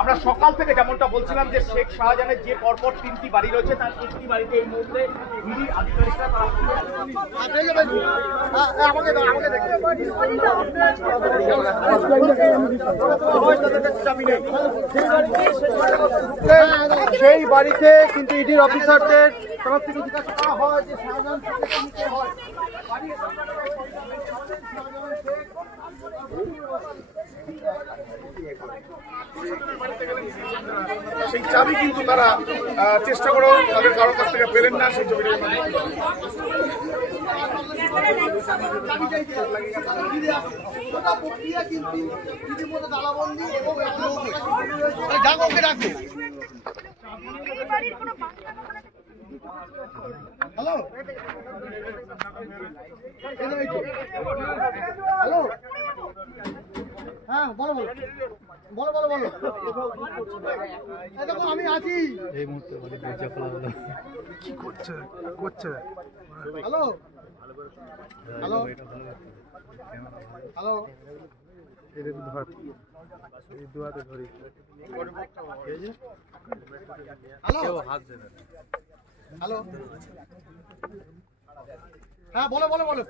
আমরা সকাল থেকে যেমনটা বলছিলাম যে শেখ শাহজাহানের যে পরপর 3টি বাড়ি রয়েছে তার একটি বাড়িতে এই মুহূর্তে ইডি আধিকারিকরা সেই বাড়িতে কিন্তু ইডির অফিসারদের তরফ থেকে জিজ্ঞাসা করা হয় যে শাহজাহান সেই চাবি কিন্তু তারা চেষ্টা করেও তাদের কারোর কাছ থেকে পেলেন না। সেই ছবিটা হ্যালো হ্যালো হ্যাঁ বলো বলো বলো বলো বলো দেখো আমি আছি এই মুহূর্তে দরজা খোলা হলো কি করছে hello hello hello hello hello হ্যাঁ বলো বলো বলো